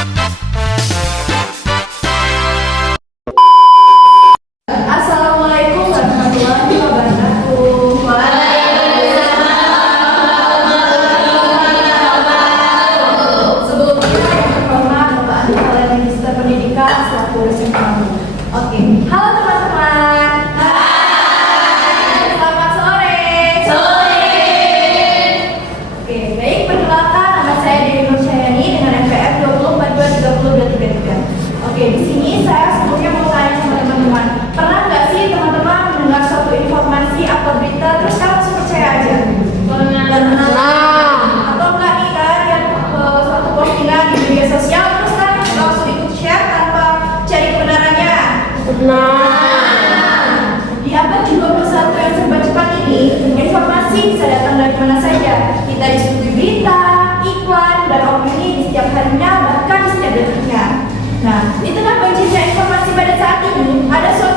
Assalamualaikum warahmatullahi wabarakatuh. Sebelumnya yang terhormat Bapak Ahli Kepala Register Pendidikan selaku dosen kami. Oke, halo teman-teman. Hai. Selamat sore. Sore. Oke, baik, perkenalkan nama saya Dewi Nursyayani dengan NPM 20423023. Oke, di sini saya sebelumnya mau tanya sama teman-teman. Pernah nggak sih teman-teman mendengar suatu informasi atau berita terus kalian langsung percaya aja? Pernah. Atau enggak nih kan yang suatu postingan di media sosial terus kan langsung ikut share tanpa cari kebenarannya? Pernah. Di abad ke-21 yang serba cepat ini, informasi bisa datang dari mana saja. Kita disuguhi berita, iklan, dan opini di setiap harinya, bahkan di setiap detiknya. Nah, di tengah banyaknya informasi pada saat ini, ada suatu